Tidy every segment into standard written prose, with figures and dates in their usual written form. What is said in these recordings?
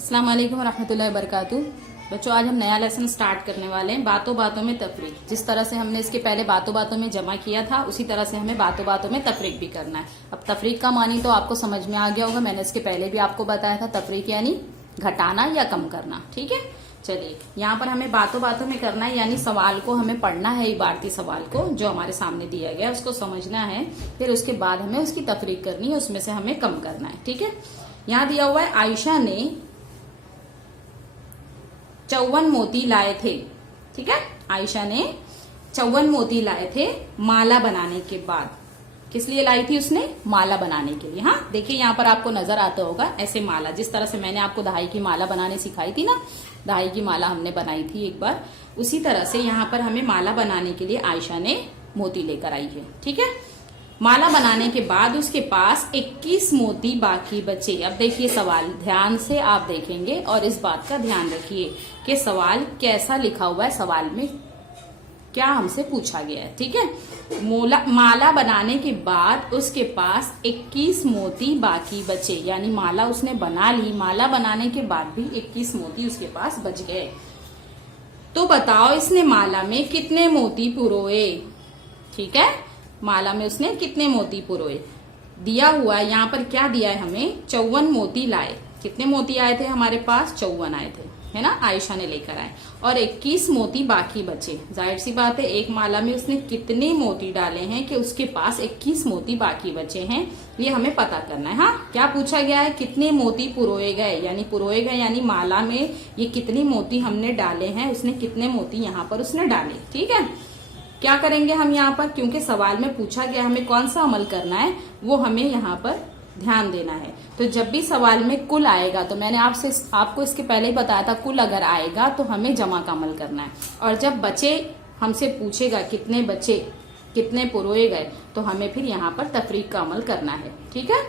अस्सलाम वालेकुम वरहमतुल्लाहि वबरकातुहू। बच्चों, आज हम नया लेसन स्टार्ट करने वाले हैं, बातों बातों में तफरीक। जिस तरह से हमने इसके पहले बातों बातों में जमा किया था, उसी तरह से हमें बातों बातों में तफरीक भी करना है। अब तफरीक का मानी तो आपको समझ में आ गया होगा, मैंने इसके पहले भी आपको बताया था। तफरीक यानी घटाना या कम करना। ठीक है, चलिए यहाँ पर हमें बातों बातों में करना है, यानी सवाल को हमें पढ़ना है, इबारती सवाल को जो हमारे सामने दिया गया उसको समझना है, फिर उसके बाद हमें उसकी तफरीक करनी है, उसमें से हमें कम करना है। ठीक है, यहाँ दिया हुआ है आयशा ने 54 मोती लाए थे। ठीक है, आयशा ने 54 मोती लाए थे माला बनाने के बाद। किस लिए लाई थी उसने? माला बनाने के लिए। हाँ, देखिए यहाँ पर आपको नजर आता होगा ऐसे माला, जिस तरह से मैंने आपको दहाई की माला बनाने सिखाई थी ना, दहाई की माला हमने बनाई थी एक बार, उसी तरह से यहाँ पर हमें माला बनाने के लिए आयशा ने मोती लेकर आई है। ठीक है, माला बनाने के बाद उसके पास 21 मोती बाकी बचे। अब देखिए सवाल ध्यान से आप देखेंगे और इस बात का ध्यान रखिए कि सवाल कैसा लिखा हुआ है, सवाल में क्या हमसे पूछा गया है। ठीक है, माला बनाने के बाद उसके पास 21 मोती बाकी बचे, यानी माला उसने बना ली, माला बनाने के बाद भी 21 मोती उसके पास बच गए। तो बताओ इसने माला में कितने मोती पुरोए। ठीक है, माला में उसने कितने मोती पुरोए। दिया हुआ है यहाँ पर, क्या दिया है हमें? 54 मोती लाए। कितने मोती आए थे हमारे पास? 54 आए थे, है ना, आयशा ने लेकर आए, और 21 मोती बाकी बचे। जाहिर सी बात है, एक माला में उसने कितने मोती डाले हैं कि उसके पास 21 मोती बाकी बचे हैं, ये हमें पता करना है। हाँ, क्या पूछा गया है? कितने मोती पुरोए गए, यानी पुरोए गए यानी माला में ये कितने मोती हमने डाले हैं, उसने कितने मोती यहाँ पर उसने डाले। ठीक है, क्या करेंगे हम यहाँ पर, क्योंकि सवाल में पूछा गया हमें कौन सा अमल करना है, वो हमें यहाँ पर ध्यान देना है। तो जब भी सवाल में कुल आएगा, तो मैंने आपको इसके पहले ही बताया था, कुल अगर आएगा तो हमें जमा का अमल करना है, और जब बचे हमसे पूछेगा कितने बचे, कितने पुरोए गए, तो हमें फिर यहाँ पर तफरीक का अमल करना है। ठीक है,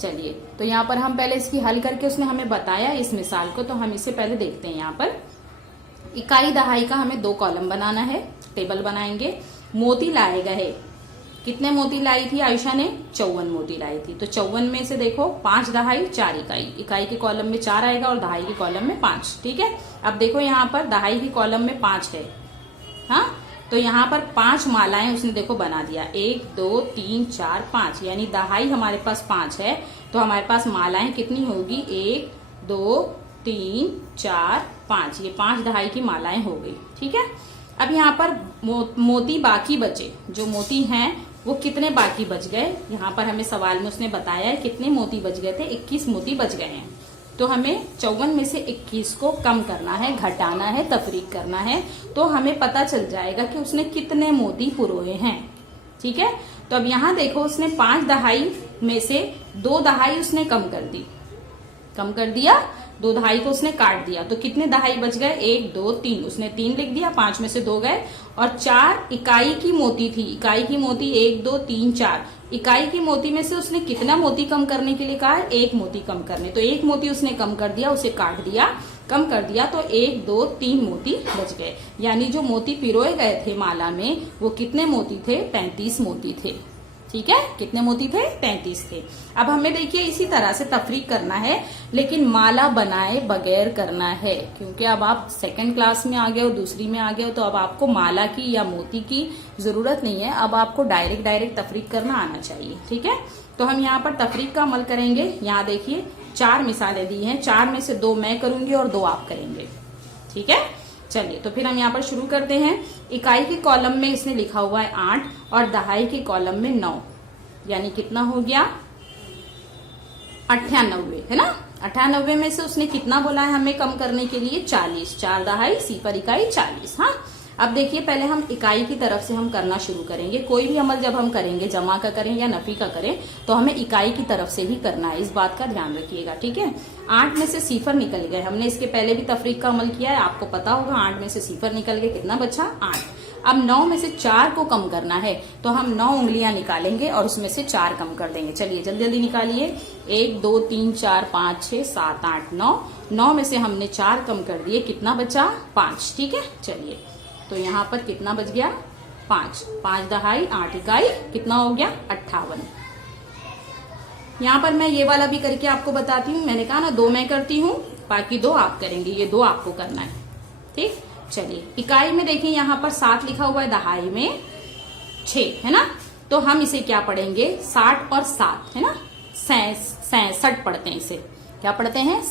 चलिए तो यहाँ पर हम पहले इसकी हल करके, उसने हमें बताया इस मिसाल को, तो हम इसे पहले देखते हैं। यहाँ पर इकाई दहाई का हमें 2 कॉलम बनाना है, टेबल बनाएंगे। मोती लाए गए, कितने मोती लाई थी आयशा ने? 54 मोती लाई थी। तो 54 में से देखो 5 दहाई 4 इकाई, इकाई के कॉलम में 4 आएगा और दहाई के कॉलम में 5। ठीक है, अब देखो यहाँ पर दहाई के कॉलम में 5 है। हाँ, तो यहाँ पर 5 मालाएं उसने देखो बना दिया, 1 2 3 4 5, यानी दहाई हमारे पास 5 है, तो हमारे पास मालाएं कितनी होगी? 1 2 3 4 5, ये 5 दहाई की मालाएं हो गई। ठीक है, अब यहाँ पर मोती बाकी बचे, जो मोती हैं वो कितने बाकी बच गए, यहाँ पर हमें सवाल में उसने बताया है कितने मोती बच गए थे, 21 मोती बच गए हैं। तो हमें 54 में से 21 को कम करना है, घटाना है, तफरीक करना है, तो हमें पता चल जाएगा कि उसने कितने मोती पुरोए हैं। ठीक है, तो अब यहाँ देखो उसने 5 दहाई में से 2 दहाई उसने कम कर दी, कम कर दिया, 2 दहाई को उसने काट दिया, तो कितने दहाई बच गए? 1 2 3, उसने 3 लिख दिया, 5 में से 2 गए, और 4 इकाई की मोती थी, इकाई की मोती 1 2 3 4, इकाई की मोती में से उसने कितना मोती कम करने के लिए कहा है? 1 मोती कम करने, तो 1 मोती उसने कम कर दिया, उसे काट दिया, कम कर दिया, तो 1 2 3 मोती बच गए, यानी जो मोती पिरोए गए थे माला में वो कितने मोती थे? 35 मोती थे। ठीक है, कितने मोती थे? 35 थे। अब हमें देखिए इसी तरह से तफरीक करना है, लेकिन माला बनाए बगैर करना है, क्योंकि अब आप 2nd क्लास में आ गए हो, दूसरी में आ गए हो, तो अब आपको माला की या मोती की जरूरत नहीं है, अब आपको डायरेक्ट तफरीक करना आना चाहिए। ठीक है, तो हम यहाँ पर तफरीक का अमल करेंगे। यहाँ देखिए 4 मिसालें दी हैं, 4 में से 2 मैं करूंगी और 2 आप करेंगे। ठीक है, चलिए तो फिर हम यहाँ पर शुरू करते हैं। इकाई के कॉलम में इसने लिखा हुआ है 8 और दहाई के कॉलम में 9, यानी कितना हो गया? 98, है ना। 98 में से उसने कितना बोला है हमें कम करने के लिए? 40, 4 दहाई सिफर इकाई 40। हाँ, अब देखिए पहले हम इकाई की तरफ से हम करना शुरू करेंगे। कोई भी अमल जब हम करेंगे, जमा का करें या नफी का करें, तो हमें इकाई की तरफ से ही करना है, इस बात का ध्यान रखिएगा। ठीक है, 8 में से सिफर निकल गए, हमने इसके पहले भी तफरीक का अमल किया है, आपको पता होगा। 8 में से सिफर निकल गए, कितना बचा? 8। अब 9 में से 4 को कम करना है, तो हम 9 उंगलियां निकालेंगे और उसमें से 4 कम कर देंगे। चलिए जल्दी जल्दी निकालिए। 1 2 3 4 5 6 7 8 9, 9 में से हमने 4 कम कर दिए, कितना बचा? 5। ठीक है, चलिए तो यहाँ पर कितना बच गया? 5, 5 दहाई 8 इकाई, कितना हो गया? 58। यहाँ पर मैं ये वाला भी करके आपको बताती हूँ। मैंने कहा ना 2 मैं करती हूँ बाकी 2 आप करेंगे, ये 2 आपको करना है। ठीक, चलिए इकाई में देखिए यहाँ पर 7 लिखा हुआ है, दहाई में 6 है ना, तो हम इसे क्या पढ़ेंगे 60 और 7 है ना, 67 पढ़ते हैं इसे। क्या पढ़ते हैं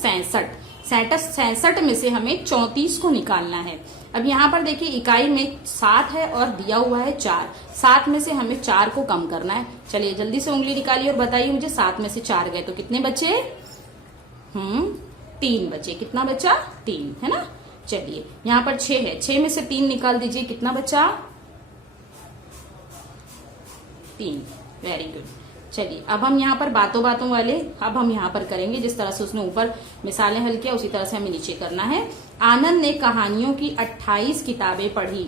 67 में से हमें 34 को निकालना है। अब यहाँ पर देखिए इकाई में 7 है और दिया हुआ है 4, 7 में से हमें 4 को कम करना है। चलिए जल्दी से उंगली निकालिए और बताइए मुझे 7 में से 4 गए तो कितने बचे? 3 बचे। कितना बचा? 3 है ना। चलिए यहाँ पर 6 है, 6 में से 3 निकाल दीजिए, कितना बचा? 3। Very good. चलिए अब हम यहाँ पर बातों बातों वाले अब हम यहाँ पर करेंगे, जिस तरह से उसने ऊपर मिसालें हल किया उसी तरह से हमें नीचे करना है। आनंद ने कहानियों की 28 किताबें पढ़ी।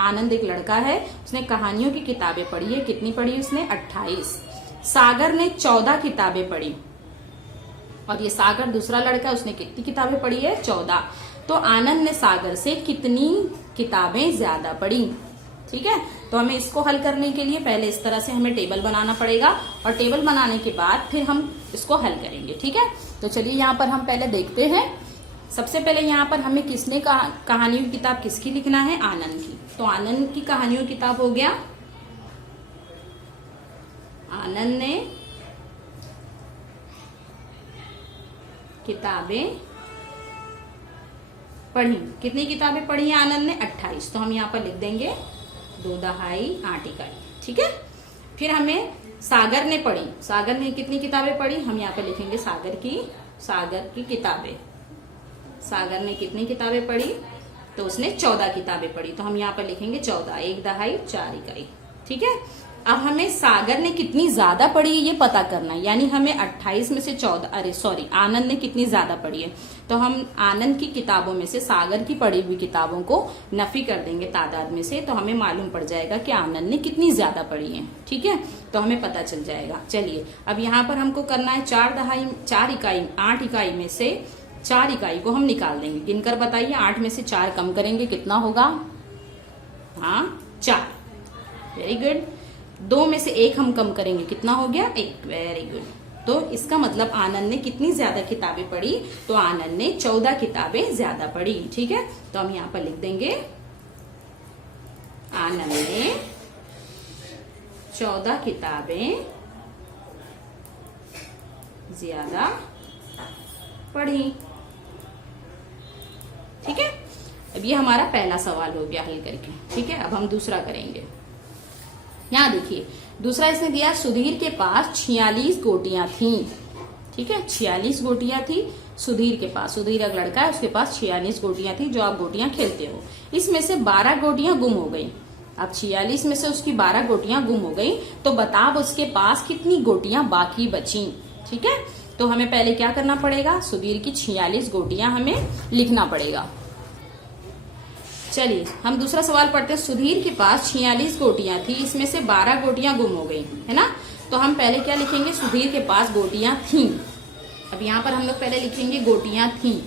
आनंद एक लड़का है, उसने कहानियों की किताबें पढ़ी है। कितनी पढ़ी उसने? 28। सागर ने 14 किताबें पढ़ी, और ये सागर दूसरा लड़का है, उसने कितनी किताबें पढ़ी है? 14। तो आनंद ने सागर से कितनी किताबें ज्यादा पढ़ी? ठीक है, तो हमें इसको हल करने के लिए पहले इस तरह से हमें टेबल बनाना पड़ेगा, और टेबल बनाने के बाद फिर हम इसको हल करेंगे। ठीक है, तो चलिए यहाँ पर हम पहले देखते हैं। सबसे पहले यहाँ पर हमें किसने कहानियों की किताब किसकी लिखना है? आनंद की। तो आनंद की कहानियों की किताब हो गया, आनंद ने किताबें पढ़ी। कितनी किताबें पढ़ी है आनंद ने? 28। तो हम यहाँ पर लिख देंगे 2 दहाई 8 इकाई। ठीक है, फिर हमें सागर ने पढ़ी। सागर ने कितनी किताबें पढ़ी? हम यहाँ पे लिखेंगे सागर की किताबें। सागर ने कितनी किताबें पढ़ी? तो उसने 14 किताबें पढ़ी। तो हम यहाँ पर लिखेंगे 14, 1 दहाई 4 इकाई। ठीक है, अब हमें सागर ने कितनी ज्यादा पढ़ी है ये पता करना है, यानी हमें 28 में से 14 आनंद ने कितनी ज्यादा पढ़ी है। तो हम आनंद की किताबों में से सागर की पढ़ी हुई किताबों को नफी कर देंगे तादाद में से, तो हमें मालूम पड़ जाएगा कि आनंद ने कितनी ज्यादा पढ़ी है। ठीक है, तो हमें पता चल जाएगा। चलिए अब यहाँ पर हमको करना है 4 इकाई 8 इकाई में से 4 इकाई को हम निकाल देंगे। गिनकर बताइए, 8 में से 4 कम करेंगे कितना होगा? हाँ 4। Very good. 2 में से 1 हम कम करेंगे, कितना हो गया? 1। Very good. तो इसका मतलब आनंद ने कितनी ज्यादा किताबें पढ़ी? तो आनंद ने 14 किताबें ज्यादा पढ़ी। ठीक है, तो हम यहाँ पर लिख देंगे आनंद ने 14 किताबें ज्यादा पढ़ी। ठीक है, अब ये हमारा पहला सवाल हो गया हल करके। ठीक है, अब हम दूसरा करेंगे। यहाँ देखिए दूसरा इसने दिया, सुधीर के पास 46 गोटियां थीं। ठीक है, 46 गोटियां थी सुधीर के पास। सुधीर एक लड़का है, उसके पास 46 गोटियां थी, जो आप गोटियां खेलते हो। इसमें से 12 गोटियां गुम हो गई। अब 46 में से उसकी 12 गोटियां गुम हो गई, तो बता उसके पास कितनी गोटियां बाकी बची। ठीक है, तो हमें पहले क्या करना पड़ेगा? सुधीर की 46 गोटियां हमें लिखना पड़ेगा। चलिए हम दूसरा सवाल पढ़ते हैं। सुधीर के पास 46 गोटियां थी, इसमें से 12 गोटियां गुम हो गई, है ना। तो हम पहले क्या लिखेंगे? सुधीर के पास गोटियां थीं। अब यहाँ पर हम लोग पहले लिखेंगे गोटियां थीं।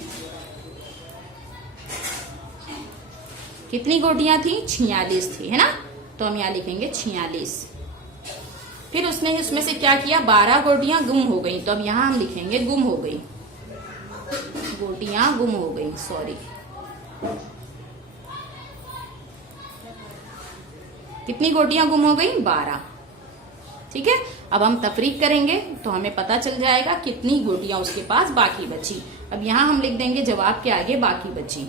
कितनी गोटियां थी? 46 थी, है ना। तो हम यहाँ लिखेंगे 46। फिर उसने उसमें से क्या किया? 12 गोटियां गुम हो गई, तो अब यहाँ हम लिखेंगे गुम हो गई। गोटियां गुम हो गई, सॉरी। कितनी गोटियां गुम हो गई? 12। ठीक है, अब हम तफरीक करेंगे तो हमें पता चल जाएगा कितनी गोटियां उसके पास बाकी बची। अब यहां हम लिख देंगे जवाब के आगे बाकी बची।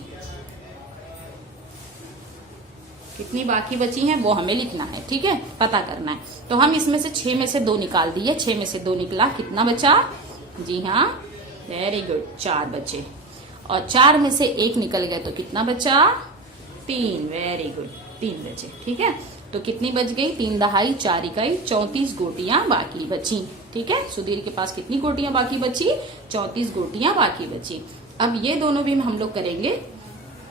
कितनी बाकी बची हैं वो हमें लिखना है। ठीक है, पता करना है। तो हम इसमें से 6 में से 2 निकाल दिए। 6 में से 2 निकला, कितना बचा? जी हाँ, वेरी गुड, 4 बचे। और 4 में से 1 निकल गए तो कितना बचा? 3। वेरी गुड, 3 बचे। ठीक है, तो कितनी बच गई? 3 दहाई 4 इकाई, 34 गोटियां बाकी बची। ठीक है, सुधीर के पास कितनी गोटियां बाकी बची? 34 गोटियां बाकी बची। अब ये दोनों भी हम लोग करेंगे।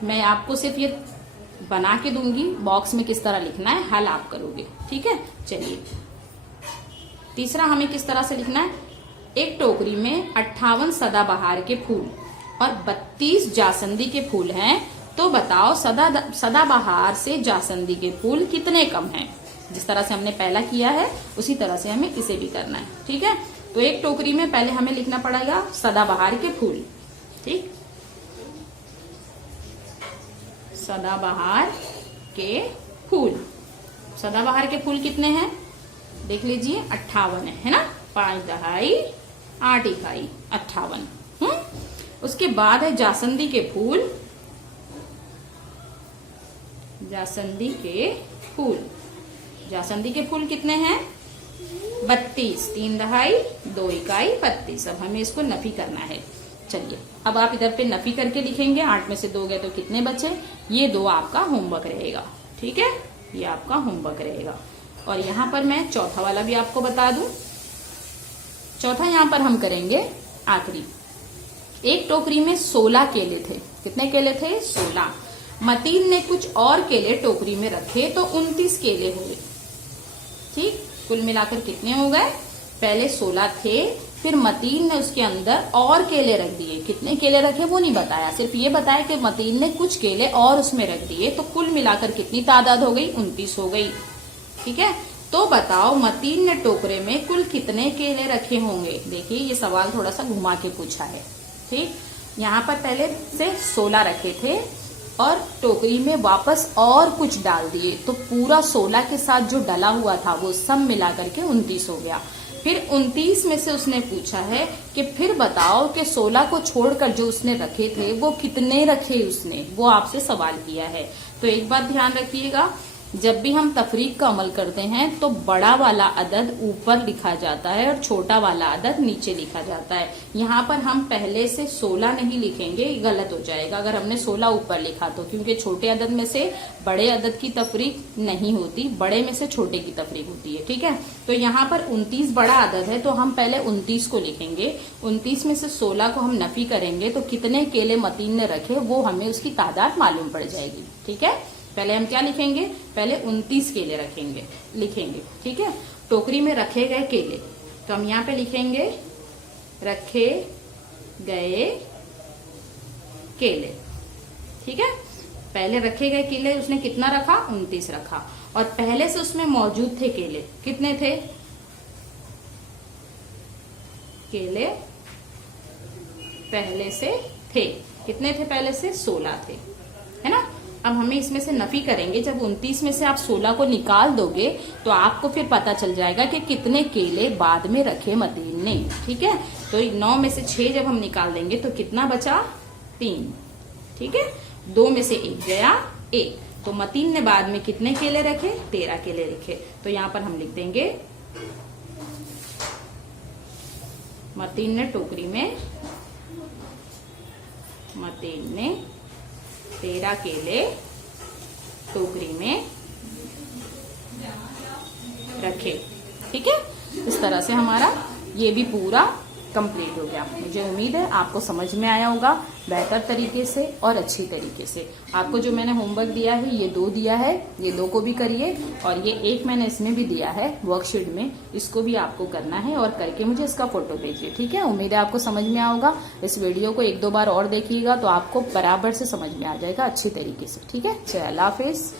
मैं आपको सिर्फ ये बना के दूंगी, बॉक्स में किस तरह लिखना है हल आप करोगे। ठीक है, चलिए तीसरा हमें किस तरह से लिखना है? एक टोकरी में 58 सदाबहार के फूल और 32 जासंदी के फूल हैं, तो बताओ सदाबहार से जासंदी के फूल कितने कम हैं। जिस तरह से हमने पहला किया है उसी तरह से हमें इसे भी करना है। ठीक है, तो एक टोकरी में पहले हमें लिखना पड़ेगा सदाबहार के फूल। ठीक। सदाबहार के फूल, सदाबहार के फूल कितने हैं देख लीजिए, 58 है ना, 5 दहाई 8 इकाई 58। उसके बाद है जासंदी के फूल, जासंदी के फूल, जासंदी के फूल कितने हैं 32, 3 दहाई 2 इकाई 32। अब हमें इसको नफी करना है। चलिए अब आप इधर पे नफी करके लिखेंगे, 8 में से 2 गए तो कितने बचे, ये 2 आपका होमवर्क रहेगा, ठीक है, ये आपका होमवर्क रहेगा। और यहाँ पर मैं चौथा वाला भी आपको बता दूं। चौथा यहाँ पर हम करेंगे आखिरी। एक टोकरी में 16 केले थे, कितने केले थे 16। मतीन ने कुछ और केले टोकरी में रखे तो 29 केले हुए, ठीक। कुल मिलाकर कितने हो गए, पहले 16 थे, फिर मतीन ने उसके अंदर और केले रख दिए, कितने केले रखे वो नहीं बताया, सिर्फ ये बताया कि मतीन ने कुछ केले और उसमें रख दिए, तो कुल मिलाकर कितनी तादाद हो गई 29 हो गई, ठीक है। तो बताओ मतीन ने टोकरे में कुल कितने केले रखे होंगे। देखिए ये सवाल थोड़ा सा घुमा के पूछा है, ठीक। यहाँ पर पहले से 16 रखे थे और टोकरी में वापस और कुछ डाल दिए, तो पूरा 16 के साथ जो डला हुआ था वो सब मिला करके 29 हो गया। फिर 29 में से उसने पूछा है कि फिर बताओ कि 16 को छोड़कर जो उसने रखे थे वो कितने रखे उसने, वो आपसे सवाल किया है। तो एक बात ध्यान रखिएगा, जब भी हम तफरीक का अमल करते हैं तो बड़ा वाला अदद ऊपर लिखा जाता है और छोटा वाला अदद नीचे लिखा जाता है। यहाँ पर हम पहले से 16 नहीं लिखेंगे, गलत हो जाएगा अगर हमने 16 ऊपर लिखा तो, क्योंकि छोटे अदद में से बड़े अदद की तफरीक नहीं होती, बड़े में से छोटे की तफरीक होती है, ठीक है। तो यहाँ पर 29 बड़ा अदद है तो हम पहले 29 को लिखेंगे, 29 में से 16 को हम नफी करेंगे तो कितने केले मतीन ने रखे वो हमें उसकी तादाद मालूम पड़ जाएगी, ठीक है। पहले हम क्या लिखेंगे, पहले 29 केले लिखेंगे, ठीक है। टोकरी में रखे गए केले, तो हम यहाँ पे लिखेंगे रखे गए केले, ठीक है। पहले रखे गए केले उसने कितना रखा 29 रखा, और पहले से उसमें मौजूद थे केले, कितने थे केले पहले से थे, कितने थे पहले से 16 थे, है ना। अब हमें इसमें से नफी करेंगे, जब 29 में से आप 16 को निकाल दोगे तो आपको फिर पता चल जाएगा कि कितने केले बाद में रखे मतीन ने, ठीक है। तो 9 में से 6 जब हम निकाल देंगे तो कितना बचा 3, ठीक है। 2 में से 1 गया 1, तो मतीन ने बाद में कितने केले रखे 13 केले रखे। तो यहाँ पर हम लिख देंगे मतीन ने टोकरी में, मतीन ने 13 केले टोकरी में रखे, ठीक है। इस तरह से हमारा ये भी पूरा कंप्लीट हो गया। मुझे उम्मीद है आपको समझ में आया होगा बेहतर तरीके से और अच्छी तरीके से। आपको जो मैंने होमवर्क दिया है ये 2 दिया है, ये 2 को भी करिए, और ये 1 मैंने इसमें भी दिया है वर्कशीट में, इसको भी आपको करना है और करके मुझे इसका फोटो भेजिए, ठीक है। उम्मीद है आपको समझ में आया होगा। इस वीडियो को 1-2 बार और देखिएगा तो आपको बराबर से समझ में आ जाएगा अच्छी तरीके से, ठीक है। चलिए अल्लाह हाफिज।